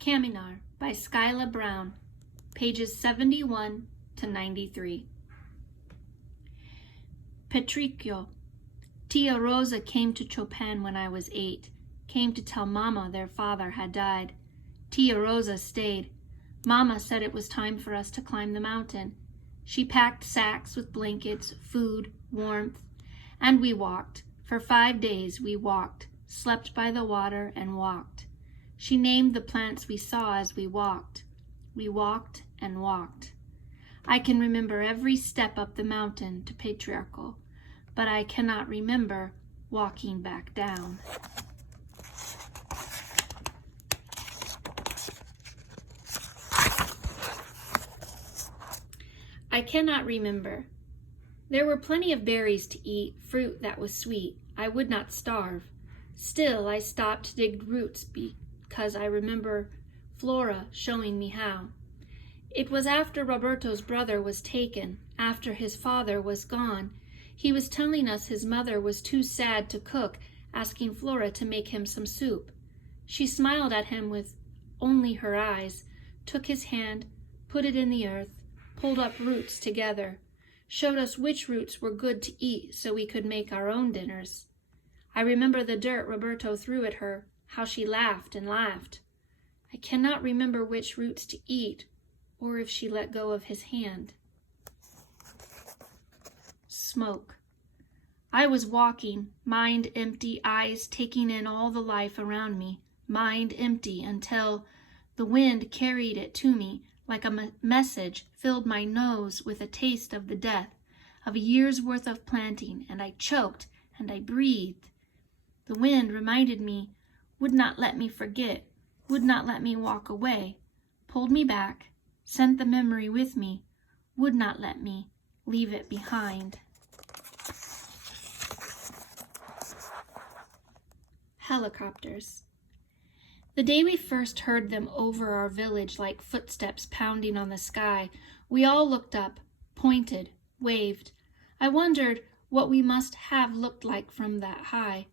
Caminar by Skila Brown, pages 71 to 93. Petricchio. Tia Rosa came to Chopin when I was 8, came to tell Mama their father had died. Tia Rosa stayed. Mama said it was time for us to climb the mountain. She packed sacks with blankets, food, warmth, and we walked. For 5 days we walked, slept by the water and walked. She named the plants we saw as we walked. We walked and walked. I can remember every step up the mountain to Patriarchal, but I cannot remember walking back down. I cannot remember. There were plenty of berries to eat, fruit that was sweet. I would not starve. Still, I stopped to dig roots because I remember Flora showing me how. It was after Roberto's brother was taken, after his father was gone. He was telling us his mother was too sad to cook, asking Flora to make him some soup. She smiled at him with only her eyes, took his hand, put it in the earth, pulled up roots together, showed us which roots were good to eat so we could make our own dinners. I remember the dirt Roberto threw at her, how she laughed and laughed. I cannot remember which roots to eat, or if she let go of his hand. Smoke. I was walking, mind empty, eyes taking in all the life around me, mind empty, until the wind carried it to me like a message, filled my nose with a taste of the death, of a year's worth of planting, and I choked and I breathed. The wind reminded me, would not let me forget, would not let me walk away, pulled me back, sent the memory with me, would not let me leave it behind. Helicopters. The day we first heard them over our village like footsteps pounding on the sky, we all looked up, pointed, waved. I wondered what we must have looked like from that high.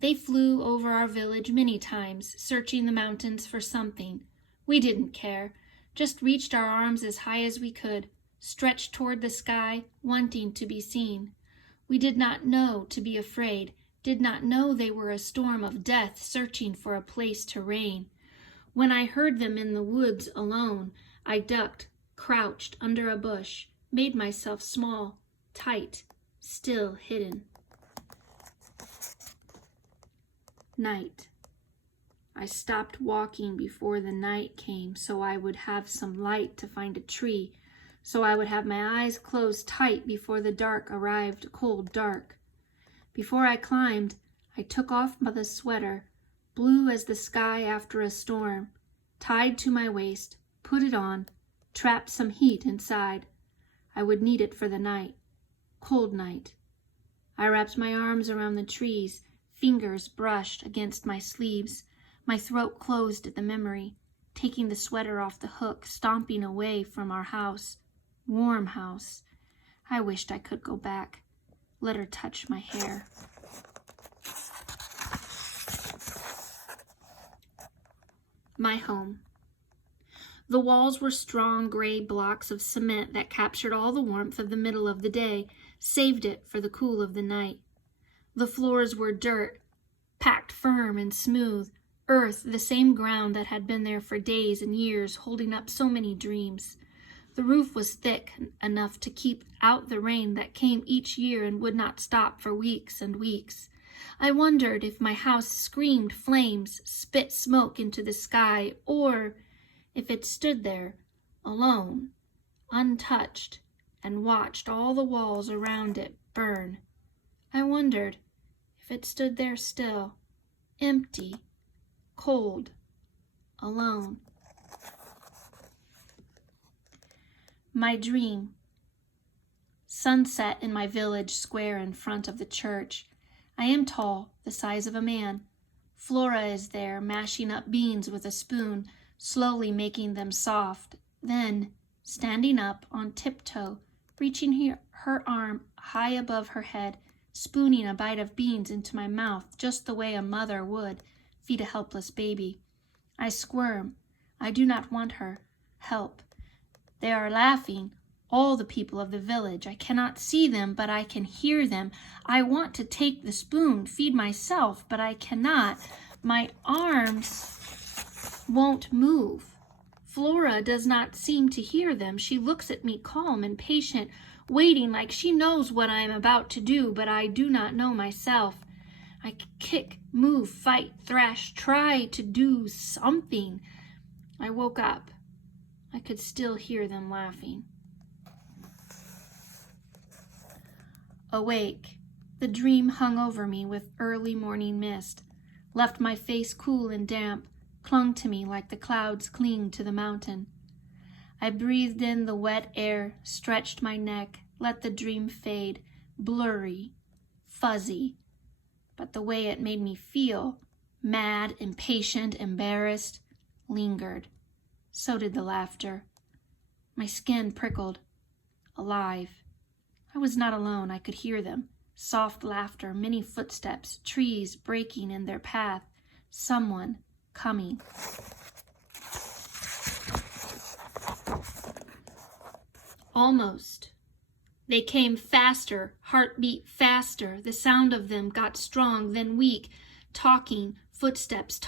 They flew over our village many times, searching the mountains for something. We didn't care, just reached our arms as high as we could, stretched toward the sky, wanting to be seen. We did not know to be afraid, did not know they were a storm of death searching for a place to reign. When I heard them in the woods alone, I ducked, crouched under a bush, made myself small, tight, still hidden. Night. I stopped walking before the night came so I would have some light to find a tree, so I would have my eyes closed tight before the dark arrived, cold dark. Before I climbed, I took off the sweater, blue as the sky after a storm, tied to my waist, put it on, trapped some heat inside. I would need it for the night, cold night. I wrapped my arms around the trees, fingers brushed against my sleeves, my throat closed at the memory, taking the sweater off the hook, stomping away from our house, warm house. I wished I could go back, let her touch my hair. My home. The walls were strong gray blocks of cement that captured all the warmth of the middle of the day, saved it for the cool of the night. The floors were dirt, packed firm and smooth, earth, the same ground that had been there for days and years, holding up so many dreams. The roof was thick enough to keep out the rain that came each year and would not stop for weeks and weeks. I wondered if my house screamed flames, spit smoke into the sky, or if it stood there, alone, untouched, and watched all the walls around it burn. I wondered if it stood there still, empty, cold, alone. My dream. Sunset in my village square in front of the church. I am tall, the size of a man. Flora is there, mashing up beans with a spoon, slowly making them soft. Then, standing up on tiptoe, reaching her arm high above her head, spooning a bite of beans into my mouth just the way a mother would feed a helpless baby. I squirm, I do not want her. Help. They are laughing. All the people of the village. I cannot see them, but I can hear them. I want to take the spoon, feed myself, but I cannot. My arms won't move. Flora does not seem to hear them. She looks at me calm and patient, waiting like she knows what I am about to do, but I do not know myself. I kick, move, fight, thrash, try to do something. I woke up. I could still hear them laughing. Awake, the dream hung over me with early morning mist, left my face cool and damp, clung to me like the clouds cling to the mountain. I breathed in the wet air, stretched my neck, let the dream fade, blurry, fuzzy. But the way it made me feel, mad, impatient, embarrassed, lingered. So did the laughter. My skin prickled, alive. I was not alone. I could hear them. Soft laughter, many footsteps, trees breaking in their path. Someone coming. Almost. They came faster, heartbeat faster. The sound of them got strong, then weak. Talking, footsteps,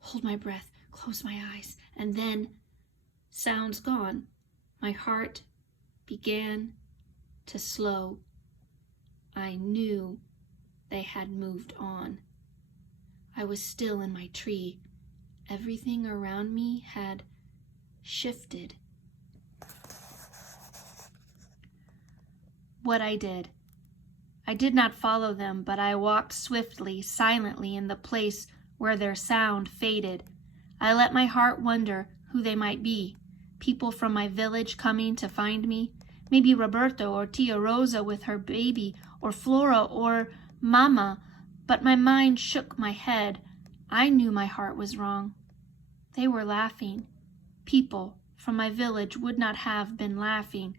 Hold my breath, close my eyes, and then sounds gone. My heart began to slow. I knew they had moved on. I was still in my tree. Everything around me had shifted. What I did not follow them, but I walked swiftly, silently in the place where their sound faded. I let my heart wonder who they might be. People from my village coming to find me. Maybe Roberto or Tia Rosa with her baby, or Flora or Mama. But my mind shook my head. I knew my heart was wrong. They were laughing. People from my village would not have been laughing.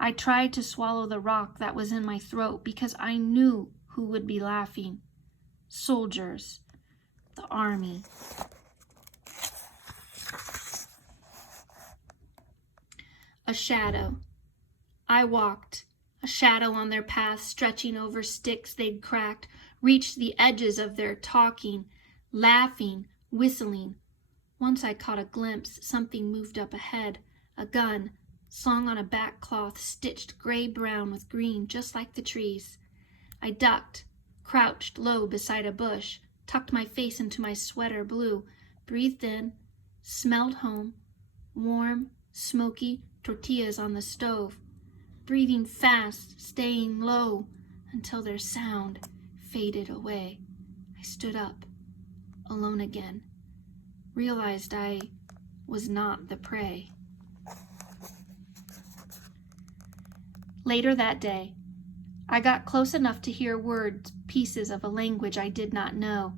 I tried to swallow the rock that was in my throat because I knew who would be laughing. Soldiers. The army. A shadow. I walked, a shadow on their path, stretching over sticks they'd cracked, reached the edges of their talking, laughing, whistling. Once I caught a glimpse. Something moved up ahead. A gun, slung on a back cloth, stitched gray-brown with green, just like the trees. I ducked, crouched low beside a bush, tucked my face into my sweater blue, breathed in, smelled home, warm, smoky tortillas on the stove, breathing fast, staying low until their sound faded away. I stood up, alone again, realized I was not the prey. Later that day, I got close enough to hear words, pieces of a language I did not know.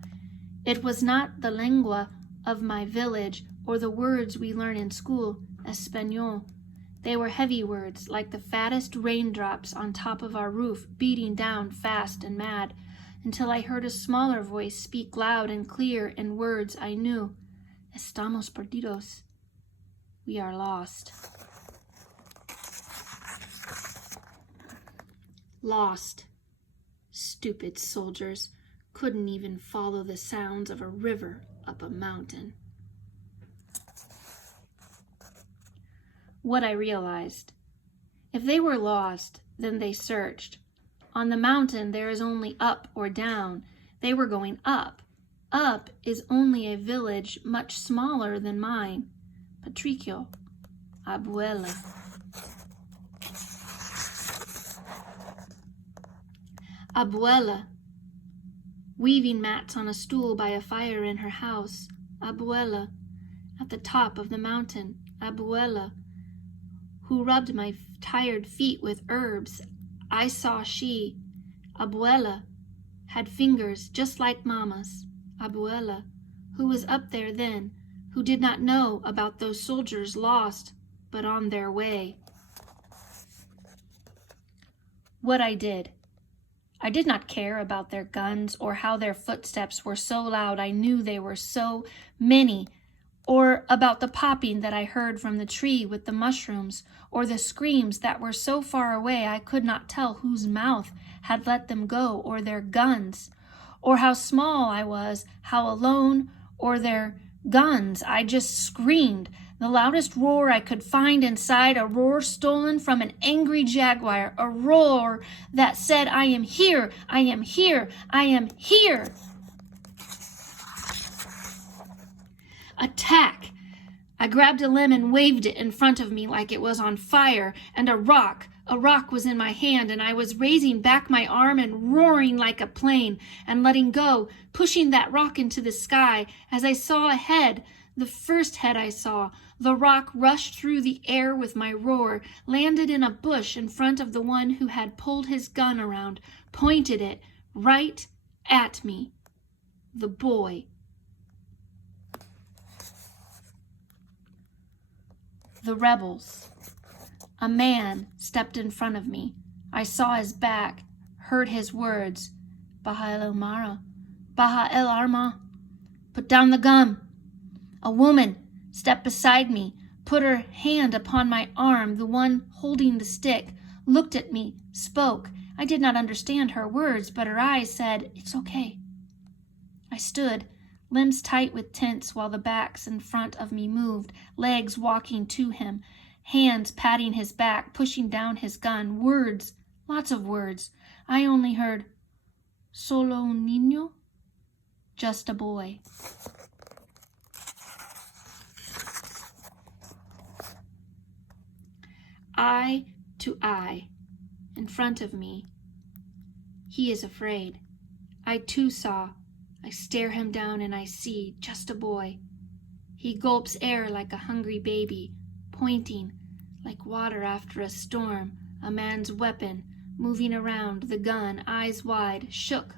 It was not the lengua of my village or the words we learn in school, Espanol. They were heavy words, like the fattest raindrops on top of our roof, beating down fast and mad, until I heard a smaller voice speak loud and clear in words I knew. Estamos perdidos. We are lost. Lost. Stupid soldiers couldn't even follow the sounds of a river up a mountain. What I realized. If they were lost, then they searched. On the mountain there is only up or down. They were going up. Up is only a village much smaller than mine. Patricio. Abuela. Abuela. Weaving mats on a stool by a fire in her house. Abuela. At the top of the mountain. Abuela. Who rubbed my tired feet with herbs. I saw she, Abuela, had fingers just like Mama's. Abuela, who was up there then, who did not know about those soldiers lost, but on their way. What I did not care about their guns or how their footsteps were so loud. I knew they were so many. or about the popping that I heard from the tree with the mushrooms, or the screams that were so far away I could not tell whose mouth had let them go, or their guns, or how small I was, how alone, or their guns. I just screamed, the loudest roar I could find inside, a roar stolen from an angry jaguar, a roar that said, I am here, I am here, I am here. Attack! I grabbed a limb and waved it in front of me like it was on fire, and a rock was in my hand, and I was raising back my arm and roaring like a plane, and letting go, pushing that rock into the sky, as I saw a head, the first head I saw. The rock rushed through the air with my roar, landed in a bush in front of the one who had pulled his gun around, pointed it right at me. The boy. The rebels. A man stepped in front of me. I saw his back, heard his words. Baha el Mara, Baha el Arma. Put down the gun. A woman stepped beside me, put her hand upon my arm, the one holding the stick, looked at me, spoke. I did not understand her words, but her eyes said, It's okay. I stood, limbs tight with tense, while the backs in front of me moved, legs walking to him, hands patting his back, pushing down his gun. Words, lots of words. I only heard, Solo un niño? Just a boy. Eye to eye, in front of me. He is afraid. I too saw. I stare him down and I see, just a boy. He gulps air like a hungry baby, pointing, like water after a storm, a man's weapon, moving around, the gun, eyes wide, shook,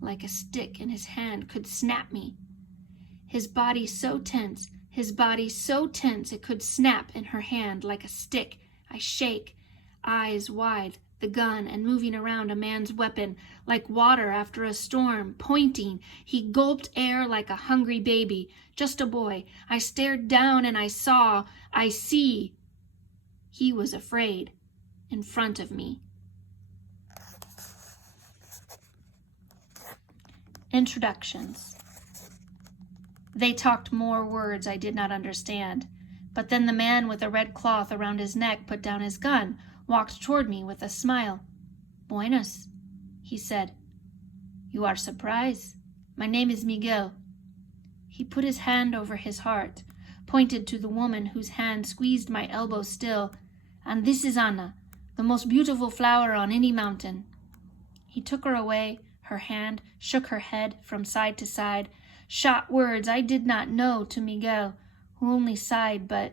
like a stick in his hand could snap me. His body so tense it could snap in her hand like a stick. I shake, eyes wide, the gun, and moving around a man's weapon, like water after a storm, pointing. He gulped air like a hungry baby, just a boy. I stared down and I see. He was afraid, in front of me. Introductions. They talked more words I did not understand, but then the man with a red cloth around his neck put down his gun, walked toward me with a smile. Buenas, he said. You are surprised. My name is Miguel. He put his hand over his heart, pointed to the woman whose hand squeezed my elbow still, and this is Anna, the most beautiful flower on any mountain. He took her away, her hand, shook her head from side to side, shot words I did not know to Miguel, who only sighed, but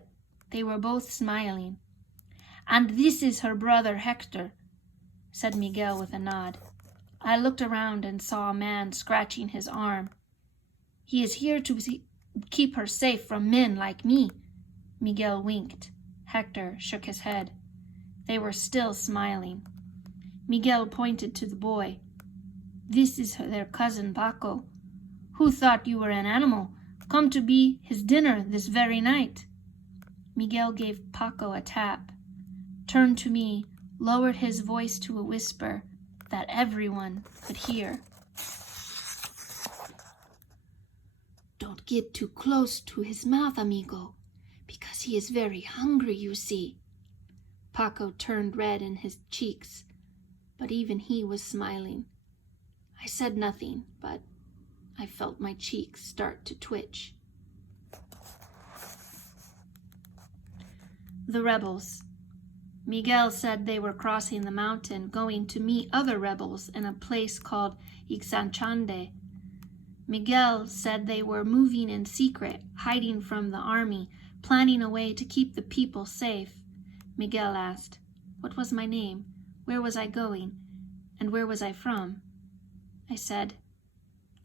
they were both smiling. And this is her brother Hector, said Miguel with a nod. I looked around and saw a man scratching his arm. He is here to keep her safe from men like me. Miguel winked. Hector shook his head. They were still smiling. Miguel pointed to the boy. This is their cousin Paco. Who thought you were an animal? Come to be his dinner this very night. Miguel gave Paco a tap, turned to me, lowered his voice to a whisper that everyone could hear. Don't get too close to his mouth, amigo, because he is very hungry, you see. Paco turned red in his cheeks, but even he was smiling. I said nothing, but I felt my cheeks start to twitch. The rebels. Miguel said they were crossing the mountain, going to meet other rebels in a place called Ixanchande. Miguel said they were moving in secret, hiding from the army, planning a way to keep the people safe. Miguel asked, what was my name? Where was I going? And where was I from? I said,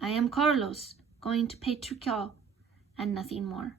I am Carlos, going to Petrichal, and nothing more.